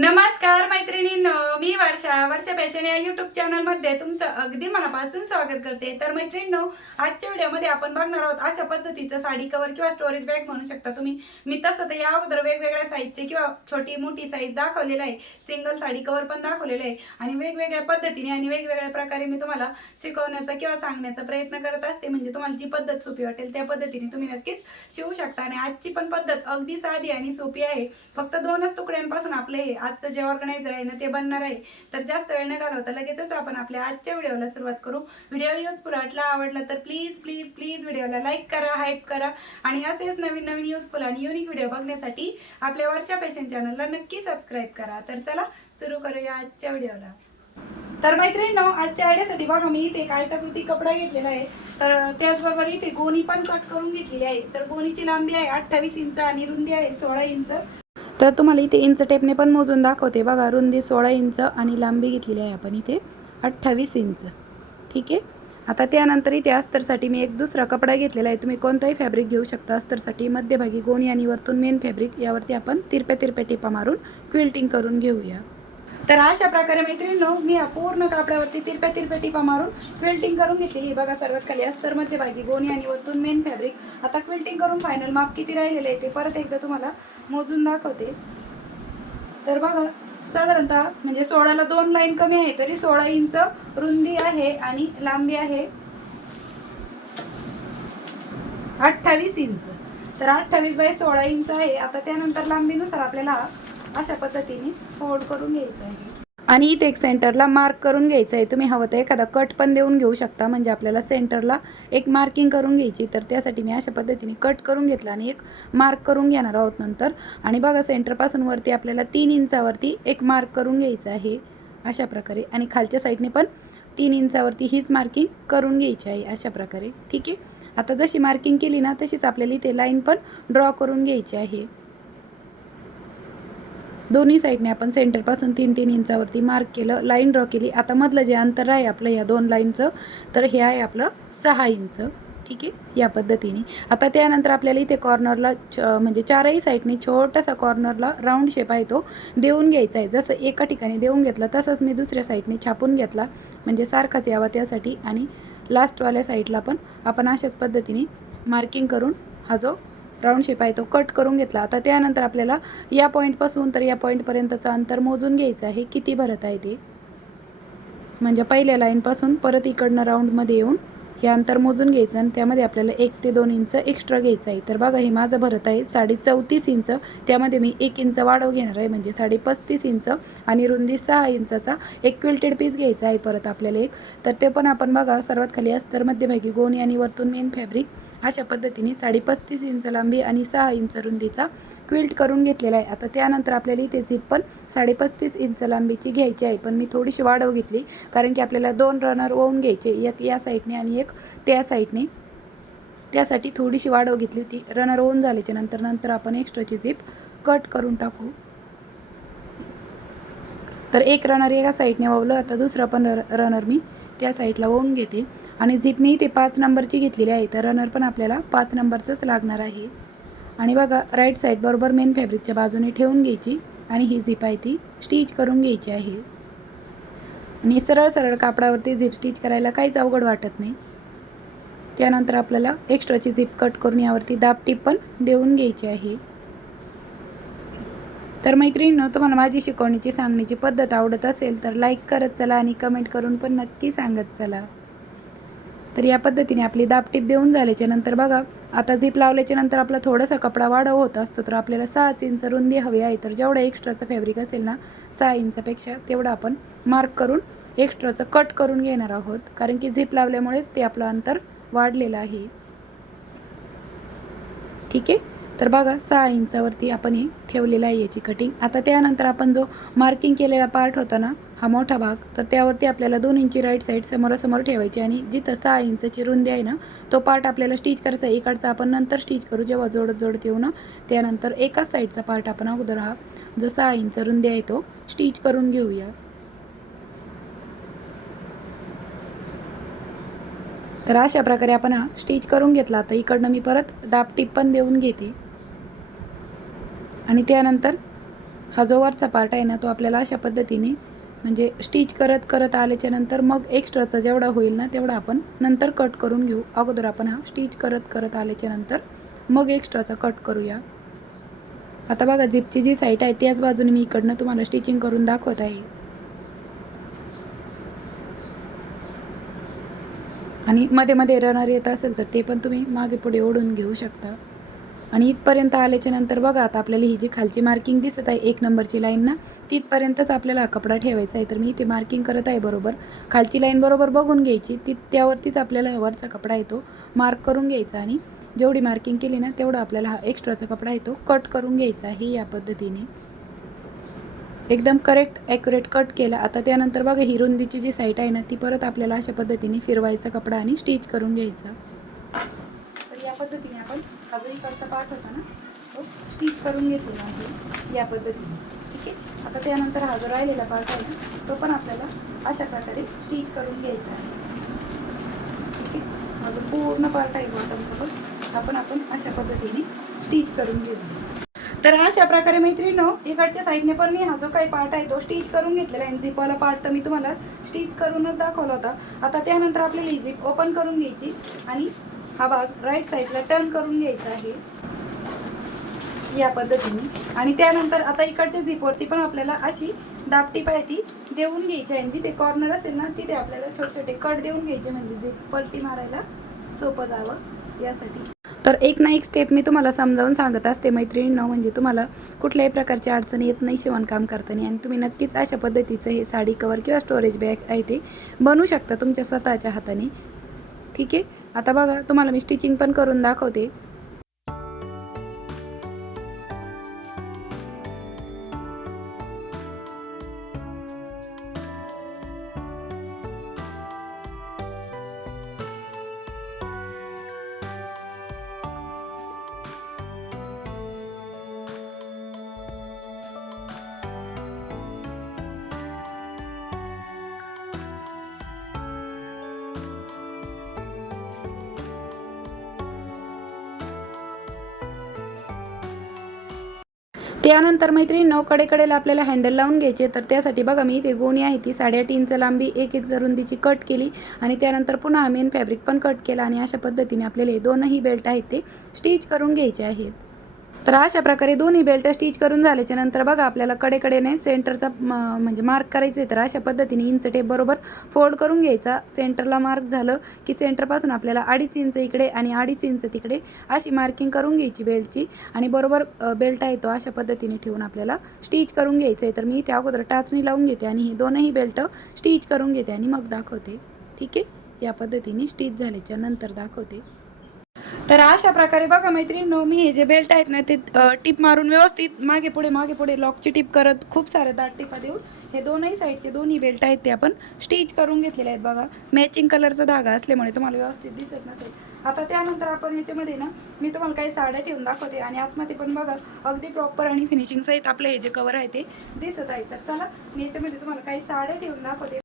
नमस्कार मैत्रिणींनो मी वर्षा. वर्षा फॅशन या युट्यूब चॅनलमध्ये तुमचं अगदी मनापासून स्वागत करते. तर मैत्रिणींनो आजच्या व्हिडिओमध्ये आपण बघणार आहोत अशा पद्धतीचं साडी कवर किंवा स्टोरेज बॅग म्हणू शकता तुम्ही. मी तसं तर या अगोदर वेगवेगळ्या साईजचे किंवा छोटी मोठी साईज दाखवलेलं आहे. सिंगल साडी कवर पण दाखवलेलं आहे. आणि वेगवेगळ्या पद्धतीने आणि वेगवेगळ्या प्रकारे मी तुम्हाला शिकवण्याचा किंवा सांगण्याचा प्रयत्न करत असते. म्हणजे तुम्हाला जी पद्धत सोपी वाटेल त्या पद्धतीने तुम्ही नक्कीच शिवू शकता. आणि आजची पण पद्धत अगदी साधी आणि सोपी आहे. फक्त दोनच तुकड्यांपासून आपले हे आजचं जे ऑर्गनायझर आहे ना ते बनणार आहे. तर जास्त वेळ न घालवता लगेचच आपण आपल्या आजच्या व्हिडिओला सुरुवात करू. व्हिडिओ युजफुल वाटला आवडला तर प्लीज प्लीज प्लीज व्हिडिओला लाईक करा हाईप करा. आणि असेच नवीन नवीन युजफुल आणि युनिक व्हिडिओ बघण्यासाठी आपल्या वर्षा फॅशन चॅनलला नक्की सबस्क्राईब करा. तर चला सुरू करूया आजच्या व्हिडिओला. तर मैत्रिणींनो आजच्या आयडियासाठी बघा मी इथे एक आयताकृती कपडा घेतलेला आहे. तर त्याचबरोबर इथे गोणी पण कट करून घेतलेली आहे. तर गोणीची लांबी आहे अठ्ठावीस इंच आणि रुंदी आहे सोळा इंच. तर तुम्हाला इथे इंच टेपने पण मोजून दाखवते. बघा रुंदी सोळा इंच आणि लांबी घेतलेली आहे आपण इथे. अठ्ठावीस इंच. ठीक आहे? आता त्यानंतर इथे अस्तरसाठी मी एक दुसरा कपडा घेतलेला आहे. तुम्ही कोणताही फॅब्रिक घेऊ शकता. अस्तरसाठी मध्यभागी गोणी आणि वरतून मेन फॅब्रिक यावरती आपण तिरप्या तिरप्या टिपा मारून क्विल्टिंग करून घेऊया. तर अशा प्रकारे मैत्रिणींनो मी या पूर्ण कापडावरती तिरप्या तिरप्या टिपा मारून क्विल्टिंग करून घेतलेली बघा सर्वात खाली अस्तर मध्यभागी गोणी आणि वरतून मेन फॅब्रिक आता क्विल्टिंग करून फायनल माप किती राहिलेलं आहे ते परत एकदा तुम्हाला मोजून दाखवते. तर बघा साधारणतः म्हणजे सोळाला दोन लाईन कमी आहे तरी सोळा इंच रुंदी आहे आणि लांबी आहे अठ्ठावीस इंच. तर अठ्ठावीस बाय सोळा इंच आहे. आता त्यानंतर लांबीनुसार आपल्याला अशा पद्धतीने फोल्ड करून घ्यायचं आहे. आणि इथे एक सेंटरला मार्क करून घ्यायचं आहे तुम्ही हवं तर एखादा कट पण देऊन घेऊ शकता. म्हणजे आपल्याला सेंटरला एक मार्किंग करून घ्यायची. तर त्यासाठी मी अशा पद्धतीने कट करून घेतला आणि एक मार्क करून घेणार आहोत नंतर. आणि बघा सेंटरपासून वरती आपल्याला तीन इंचावरती एक मार्क करून घ्यायचं आहे. अशा प्रकारे. आणि खालच्या साईडने पण तीन इंचावरती हीच मार्किंग करून घ्यायची आहे. अशा प्रकारे. ठीक आहे? आता जशी मार्किंग केली ना तशीच आपल्याला इथे लाईन पण ड्रॉ करून घ्यायची आहे. दोन्ही साईडने आपण सेंटरपासून तीन तीन इंचावरती मार्क केलं लाईन ड्रॉ केली. आता मधलं जे अंतर आहे आपलं या दोन लाईनचं तर हे आहे आपलं सहा इंच. ठीक आहे? या पद्धतीने. आता त्यानंतर आपल्याला इथे कॉर्नरला छ म्हणजे चारही साईडने छोटासा कॉर्नरला राऊंड शेप आहे तो देऊन घ्यायचा आहे. जसं एका ठिकाणी देऊन घेतला तसंच मी दुसऱ्या साईडने छापून घेतला. म्हणजे सारखाच यावा त्यासाठी. आणि लास्टवाल्या साईडला पण आपण अशाच पद्धतीने मार्किंग करून हा जो राऊंड शेप आहे तो कट करून घेतला. आता त्यानंतर आपल्याला या पॉईंटपासून तर या पॉईंटपर्यंतचं अंतर मोजून घ्यायचं आहे. किती भरत आहे ते? म्हणजे पहिल्या लाईनपासून परत इकडनं राऊंडमध्ये येऊन हे अंतर मोजून घ्यायचं आणि त्यामध्ये आपल्याला एक ते दोन इंच एक्स्ट्रा घ्यायचं आहे. तर बघा हे माझं भरत आहे साडे चौतीस इंच. त्यामध्ये मी एक इंच वाढव घेणार आहे म्हणजे साडे पस्तीस इंच आणि रुंदी सहा इंचाचा एक क्विल्टेड पीस घ्यायचा आहे परत आपल्याला एक. तर ते पण आपण बघा सर्वात खाली अस्तर मध्यभागी गोणी आणि वरतून मेन फॅब्रिक अशा पद्धतीने साडे पस्तीस इंच लांबी आणि सहा इंच रुंदीचा क्विल्ट करून घेतलेला आहे. आता त्यानंतर आपल्याला इथे झिप पण साडे पस्तीस इंच लांबीची घ्यायची आहे. पण मी थोडीशी वाढव घेतली कारण की आपल्याला दोन रनर ओवून घ्यायचे एक या साईडने आणि एक त्या साईडने त्यासाठी थोडीशी वाढव घेतली होती. रनर ओवून झाल्याच्यानंतर नंतर आपण एक्स्ट्राची झिप कट करून टाकू. तर एक रनर एका साईडने वावलं आता दुसरा पण रनर मी त्या साईडला ओवून घेते. आणि झिप मी ते पाच नंबरची घेतलेली आहे तर रनर पण आपल्याला पाच नंबरचंच लागणार आहे. आणि बघा राईट साईड बरोबर मेन फॅब्रिकच्या बाजूने ठेवून घ्यायची आणि ही झिप आहे ती स्टिच करून घ्यायची आहे. आणि सरळ सरळ कापडावरती झिप स्टिच करायला काहीच अवघड वाटत नाही. त्यानंतर आपल्याला एक्स्ट्राची झिप कट करून यावरती दाब टीप पण देऊन घ्यायची आहे. तर मैत्रिणीनं तुम्हाला माझी शिकवण्याची सांगण्याची पद्धत आवडत असेल तर लाईक करत चला आणि कमेंट करून पण नक्की सांगत चला. तर या पद्धतीने आपली दाबटीप देऊन झाल्याच्यानंतर बघा आता झीप लावल्याच्या नंतर आपला थोडासा कपडा वाढव होत असतो तर आपल्याला सहाच इंच रुंदी हवी आहे. तर जेवढं एक्स्ट्राचं फॅब्रिक असेल ना सहा इंचापेक्षा तेवढं आपण मार्क करून एक्स्ट्राचं कट करून घेणार आहोत. कारण की झीप लावल्यामुळेच ते आपलं अंतर वाढलेलं आहे. ठीक आहे? तर बघा सहा इंचावरती आपण हे ठेवलेलं आहे याची कटिंग आता त्यानंतर आपण जो मार्किंग केलेला पार्ट होता ना हा मोठा भाग तर त्यावरती आपल्याला दोन इंची राईट साईड समोरासमोर ठेवायची आणि जिथं सहा इंचाची रुंदी आहे ना तो पार्ट आपल्याला स्टिच करायचा आहे. इकडचा आपण नंतर स्टिच करू जेव्हा जोडत जोडत येऊ ना त्यानंतर एकाच साईडचा पार्ट आपण अगोदर हा जो सहा इंच रुंदी आहे तो स्टिच करून घेऊया. तर अशा प्रकारे आपण हा स्टिच करून घेतला. तर इकडनं मी परत दापटीप पण देऊन घेते. आणि त्यानंतर हा जो वरचा पार्ट आहे ना तो आपल्याला अशा पद्धतीने म्हणजे स्टिच करत करत आल्याच्यानंतर मग एक्स्ट्राचा जेवढा होईल ना तेवढा आपण नंतर कट करून घेऊ. अगोदर आपण हा स्टिच करत करत आल्याच्यानंतर मग एक्स्ट्राचा कट करूया. आता बघा झिपची जी साईट आहे त्याच बाजूने मी इकडनं तुम्हाला स्टिचिंग करून दाखवत आहे. आणि मध्ये मध्ये रनर येत असेल तर ते पण तुम्ही मागे पुढे ओढून घेऊ शकता. आणि इथपर्यंत आल्याच्यानंतर बघा आता आपल्याला ही जी खालची मार्किंग दिसत आहे एक नंबरची लाईन ना तिथपर्यंतच आपल्याला हा कपडा ठेवायचा आहे. तर मी इथे मार्किंग करत आहे बरोबर. खालची लाईन बरोबर बघून घ्यायची ती त्यावरतीच आपल्याला वरचा कपडा येतो मार्क करून घ्यायचा आणि जेवढी मार्किंग केली ना तेवढा आपल्याला हा एक्स्ट्राचा कपडा येतो कट करून घ्यायचा हे या पद्धतीने. एकदम करेक्ट ॲक्युरेट कट केला. आता त्यानंतर बघा ही रुंदीची जी साईट आहे ना ती परत आपल्याला अशा पद्धतीने फिरवायचा कपडा आणि स्टिच करून घ्यायचा. पद्धतीने आपण हा जो इकडचा पार्ट होता ना. तो स्टिच करून घेतलेला आहे या पद्धतीने. ठीक आहे? आता त्यानंतर हा जो राहिलेला पार्ट आहे ना तो पण आपल्याला अशा प्रकारे स्टिच करून घ्यायचा आहे. ठीक आहे? हा जो पूर्ण पार्ट आहे बॉटमसोबत हा पण आपण अशा पद्धतीने स्टिच करून घेऊ. तर अशा प्रकारे मैत्रिणीनो इकडच्या साईडने पण मी हा जो काही पार्ट आहे तो स्टिच करून घेतलेला आहे. झिपवाला पार्ट तर मी तुम्हाला स्टिच करूनच दाखवला होता. आता त्यानंतर आपल्याला ही झिप ओपन करून घ्यायची आणि हा भाग राईट साईडला टर्न करून घ्यायचा आहे. या पद्धतीने. आणि त्यानंतर आता इकडच्या झिपवरती पण आपल्याला अशी दापटी पायती देऊन घ्यायची आहे. जिथे कॉर्नर असेल ना तिथे आपल्याला छोटे छोटे कट देऊन घ्यायचे. म्हणजे झिप पलटी मारायला सोपं जावं यासाठी. तर एक ना एक स्टेप मी तुम्हाला समजावून सांगत असते मैत्रिणींना. म्हणजे तुम्हाला कुठल्याही प्रकारची अडचण येत नाही शिवणकाम करताना. आणि तुम्ही नक्कीच अशा पद्धतीचं हे साडी कवर किंवा स्टोरेज बॅग आहे ते बनवू शकता तुमच्या स्वतःच्या हाताने. ठीक आहे? आता बघा तुम्हाला मी स्टिचिंग पण करून दाखवते. त्यानंतर मैत्रिणींनो कडेकडेला आपल्याला हँडल लावून घ्यायचे. तर त्यासाठी बघा मी इथे गोणी आहे ती. साडेआठ इंच लांबी एक इंच रुंदीची कट केली. आणि त्यानंतर पुन्हा मेन फॅब्रिक पण कट केला. आणि अशा पद्धतीने आपल्याला हे दोनही बेल्ट आहेत ते स्टिच करून घ्यायचे आहेत. तर अशा प्रकारे दोन्ही बेल्ट स्टिच करून झाल्याच्यानंतर बघा आपल्याला कडेकडेने सेंटरचा म- म्हणजे मार्क करायचं आहे तर अशा पद्धतीने इंच टेप बरोबर फोल्ड करून घ्यायचा. सेंटरला मार्क झालं की सेंटरपासून आपल्याला अडीच इंच इकडे आणि अडीच इंच तिकडे अशी मार्किंग करून घ्यायची बेल्टची आणि बरोबर बेल्ट आहे तो अशा पद्धतीने ठेवून आपल्याला स्टिच करून घ्यायचं आहे तर मी त्या अगोदर टाचणी लावून घेते आणि ही दोनही बेल्ट स्टिच करून घेते आणि मग दाखवते. ठीक आहे? या पद्धतीने स्टिच झाल्याच्यानंतर दाखवते. तर अशा प्रकारे बघा मैत्रिणी मी हे जे बेल्ट आहेत ना ते टिप मारून व्यवस्थित मागे पुढे मागे पुढे लॉकची टिप करत खूप साऱ्या दाट टिपा देऊन हे दोनही साईडचे दोन्ही बेल्ट आहेत ते आपण स्टिच करून घेतलेले आहेत बघा. मॅचिंग कलरचा धागा असल्यामुळे तुम्हाला व्यवस्थित दिसत नसेल. आता त्यानंतर आपण याच्यामध्ये ना मी तुम्हाला काही साड्या ठेवून दाखवते आणि आतमध्ये पण बघा अगदी प्रॉपर आणि फिनिशिंग सहित आपले हे जे कवर आहे ते दिसत आहे. तर चला मी याच्यामध्ये तुम्हाला काही साड्या ठेवून दाखवते.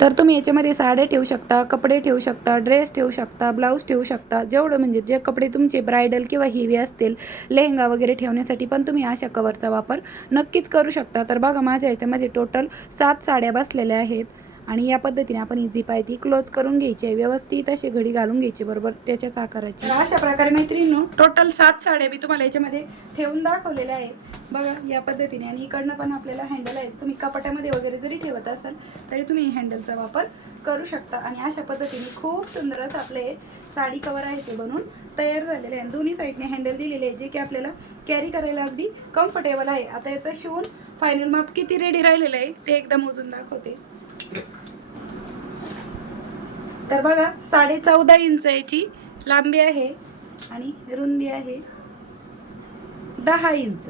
तर तुम्ही याच्यामध्ये साड्या ठेवू शकता कपडे ठेवू शकता ड्रेस ठेवू शकता ब्लाऊज ठेवू शकता जेवढं म्हणजे जे कपडे तुमचे ब्रायडल किंवा हेवी असतील लेहंगा वगैरे ठेवण्यासाठी पण तुम्ही अशा कवरचा वापर नक्कीच करू शकता. तर बघा माझ्या याच्यामध्ये टोटल सात साड्या बसलेल्या आहेत. आणि या पद्धतीने आपण ही झीप आहे ती क्लोज करून घ्यायची आहे. व्यवस्थित अशी घडी घालून घ्यायची बरोबर? त्याच्याच आकाराची. अशा प्रकारे मैत्रिणी टोटल सात साड्या मी तुम्हाला याच्यामध्ये ठेवून दाखवलेल्या आहेत. बघा या पद्धतीने. आणि इकडनं पण आपल्याला हँडल आहे तुम्ही कपाट्यामध्ये वगैरे जरी ठेवत असाल तरी तुम्ही हँडलचा वापर करू शकता. आणि अशा पद्धतीने खूप सुंदर असं आपले साडी कवर आहे ते बनून तयार झालेले आहे. दोन्ही साईडने हँडल दिलेले आहे जे की आपल्याला कॅरी करायला अगदी कम्फर्टेबल आहे. आता याचं शिवून फायनल माप किती रेडी राहिलेलं आहे ते एकदा मोजून दाखवते. तर बघा साडे चौदा इंच याची लांबी आहे आणि रुंदी आहे. दहा इंच.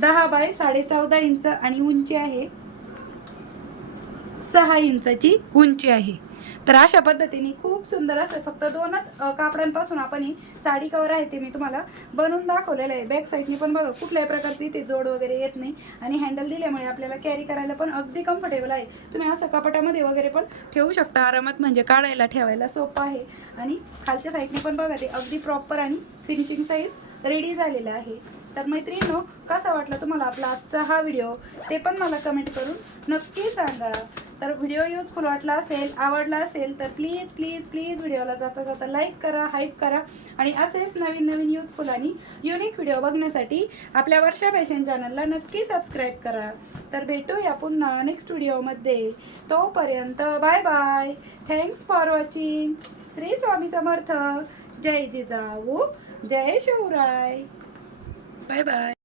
दहा बाय साडे चौदा इंच आणि उंची आहे. सहा इंचाची उंची आहे. तर अशा पद्धतीने खूप सुंदर असं फक्त दोनच कापडांपासून आपण ही साडी कवर आहे ते मी तुम्हाला बनवून दाखवलेलं आहे. बॅक साईडने पण बघा कुठल्याही प्रकारची इथे जोड वगैरे येत नाही आणि हँडल दिल्यामुळे आपल्याला कॅरी करायला पण अगदी कम्फर्टेबल आहे. तुम्ही असं कपाटामध्ये वगैरे पण ठेवू शकता. आरामात म्हणजे काढायला ठेवायला सोपं आहे. आणि खालच्या साईडने पण बघा ते अगदी प्रॉपर आणि फिनिशिंग साईज रेडी झालेलं आहे. तर मैत्रिणींनो कसा वाटला तुम्हाला आपला आजचा हा व्हिडिओ? ते पण मला कमेंट करून नक्की सांगा. तर व्हिडिओ युजफुल वाटला असेल आवडला असेल तर प्लीज प्लीज प्लीज व्हिडिओला जाता जाता लाईक करा हाईप करा. आणि असेच नवीन नवीन युजफुल आणि युनिक व्हिडिओ बघण्यासाठी आपल्या वर्षा फॅशन चॅनलला नक्की सबस्क्राईब करा. तर भेटूया पुन्हा नेक्स्ट व्हिडिओमध्ये तोपर्यंत bye bye thanks for watching Shri Swami Samarth. जय जिजाऊ. जय शिवराय. Bye bye